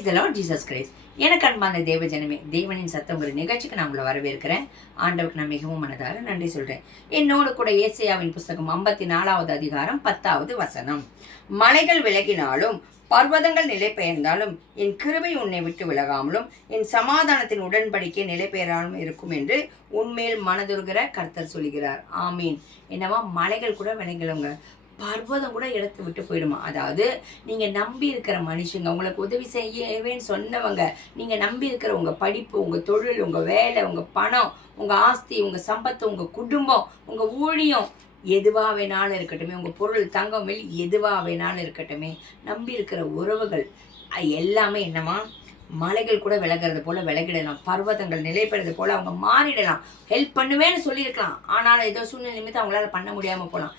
Praise the Lord Jesus Christ. எனக்கு அன்பான தேவ ஜனமே, தேவனின் சத்தம் ஒரு நிகழ்ச்சிக்கு நான் உங்களை வரவேற்கிறேன். ஆண்டவருக்கு நான் மிகவும் மனதார நன்றி சொல்றேன். என்னோடு கூட ஏசாயாவின் புஸ்தகம் 54வது அதிகாரம் 10வது வசனம். மலைகள் விலகினாலும் பர்வதங்கள் நிலை பெயர்ந்தாலும் என் கிருபை உன்னை விட்டு விலகாமலும் என் சமாதானத்தின் உடன்படிக்கை நிலை பெயராமலும் இருக்கும் என்று உண்மையில் மனதுருகிற கர்த்தர் சொல்கிறார். ஆமீன். என்னவா, மலைகள் கூட விலகிலுங்க, பர்வதம் கூட இடத்தை விட்டு போயிடுமா. அதாவது நீங்க நம்பி இருக்கிற மனுஷங்க, உங்களுக்கு உதவி செய்யவேன்னு சொன்னவங்க, நீங்க நம்பி இருக்கிற உங்க படிப்பு, உங்க தொழில், உங்க வேலை, உங்க பணம், உங்க ஆஸ்தி, உங்க சம்பத்து, உங்க குடும்பம், உங்க ஊழியம், எதுவா வேணாலும் இருக்கட்டுமே, உங்க பொருள், தங்கம், வெள்ளி, எதுவா வேணாலும் இருக்கட்டுமே, நம்பி இருக்கிற உறவுகள் எல்லாமே என்னமா, மலைகள் கூட விலகிறது போல விலகிடலாம், பர்வதங்கள் நிலை பெறது போல அவங்க மாறிடலாம். ஹெல்ப் பண்ணுவேன்னு சொல்லியிருக்கலாம், ஆனாலும் ஏதோ சூழ்நிலை நிமித்தம் அவங்களால பண்ண முடியாம போகலாம்.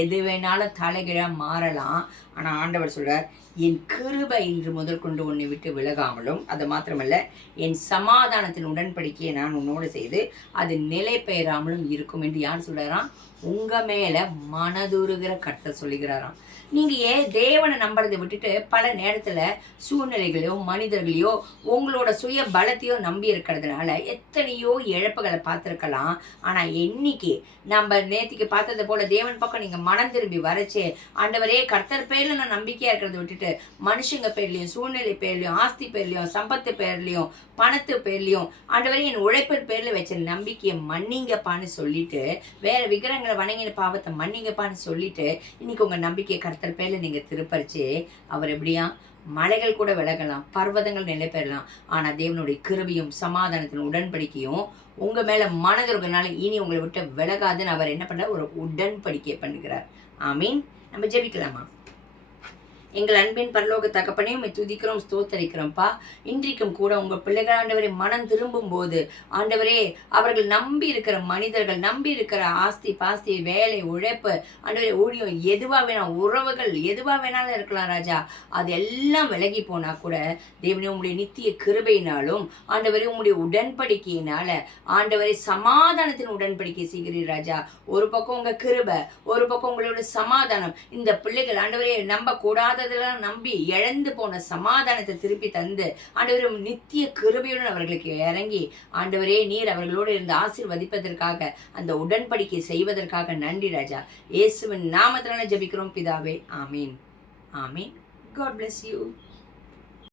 எது வேணாலும் தலைகீழா மாறலாம். ஆனால் ஆண்டவர் சொல்றார், என் கிருபை இன்று முதல் கொண்டு உன்னை விட்டு விலகாமலும், அது மாத்திரமல்ல என் சமாதானத்தின் உடன்படிக்கையை நான் உன்னோடு செய்து அது நிலை பெயராமலும் இருக்கும் என்று யார் சொல்றாராம்? உங்க மேல மனதுருகிற கர்த்தர் சொல்லுகிறாராம். நீங்க தேவனை நம்புறதை விட்டுட்டு பல நேரத்துல சூழ்நிலைகளையோ மனிதர்களையோ உங்களோட சுய பலத்தையோ நம்பி இருக்கிறதுனால எத்தனையோ இழப்புகளை பார்த்துருக்கலாம். ஆனா என்னைக்கு நம்ம நேத்திக்கு பார்த்தது போல தேவன் பக்கம் நீங்க மனம் திரும்பி வரைச்சே, ஆண்டவரே கர்த்தர் பேர்ல நான் நம்பிக்கையா இருக்கிறத விட்டுட்டு மனுஷங்க பேர்லயும், சூழ்நிலை பேர்லயும், ஆஸ்தி பேர்லயும், சம்பத்து பேர்லயும், பணத்து பேர்லயும், ஆண்டவரே என் உழைப்பின் பேர்ல வச்ச நம்பிக்கையை மன்னிங்கப்பான்னு சொல்லிட்டு, வேற விக்கிரகங்களை வணங்கின பாவத்தை மன்னிங்கப்பான்னு சொல்லிட்டு, இன்னைக்கு உங்க நம்பிக்கையை கர்த்தர் பேர்ல நீங்க திருப்பறிச்சு, அவர் எப்படியா, மலைகள் கூட விலகலாம், பர்வதங்கள் நிலை பெறலாம், ஆனா தேவனுடைய கிருபையும் சமாதானத்தின் உடன்படிக்கையும் உங்க மேல மனதிற்கனால இனி உங்களை விட்டு விலகாதுன்னு அவர் என்ன பண்ற, ஒரு உடன்படிக்கை பண்ணுகிறார். ஆமீன். நம்ம ஜெபிக்கலாமா? எங்கள் அன்பின் பரலோக தகப்பனே, உம்மை துதிக்கிறோம், ஸ்தோத்தரிக்கிறோம்ப்பா. இன்றைக்கும் கூட உங்கள் பிள்ளைகள் ஆண்டவரே மனம் திரும்பும் போது ஆண்டவரே, அவர்கள் நம்பி இருக்கிற மனிதர்கள், நம்பி இருக்கிற ஆஸ்தி பாஸ்தி, வேலை, உழைப்பு, ஆண்டவரே ஊழியம், எதுவா வேணாம், உறவுகள் எதுவா வேணாலும் இருக்கலாம் ராஜா, அது எல்லாம் விலகி போனா கூட தேவனே உங்களுடைய நித்திய கிருபையினாலும் ஆண்டவரே உங்களுடைய உடன்படிக்கையினால ஆண்டவரே சமாதானத்தின் உடன்படிக்கை செய்கிறீர் ராஜா. ஒரு பக்கம் உங்க கிருபை, ஒரு பக்கம் உங்களோட சமாதானம். இந்த பிள்ளைகள் ஆண்டவரே நம்ப கூடாத நம்பி இழந்து போன சமாதானத்தை திருப்பி தந்து ஆண்டவரே நித்திய கிருபையுடன் அவர்களுக்கு இறங்கி ஆண்டவரே நீர் அவர்களோடு இருந்து ஆசீர்வதிப்பதற்காக, அந்த உடன்படிக்கை செய்வதற்காக நன்றி ராஜா. இயேசுவின் நாமத்தினால ஜெபிக்கிறோம் பிதாவே. ஆமீன். ஆமீன். God bless you.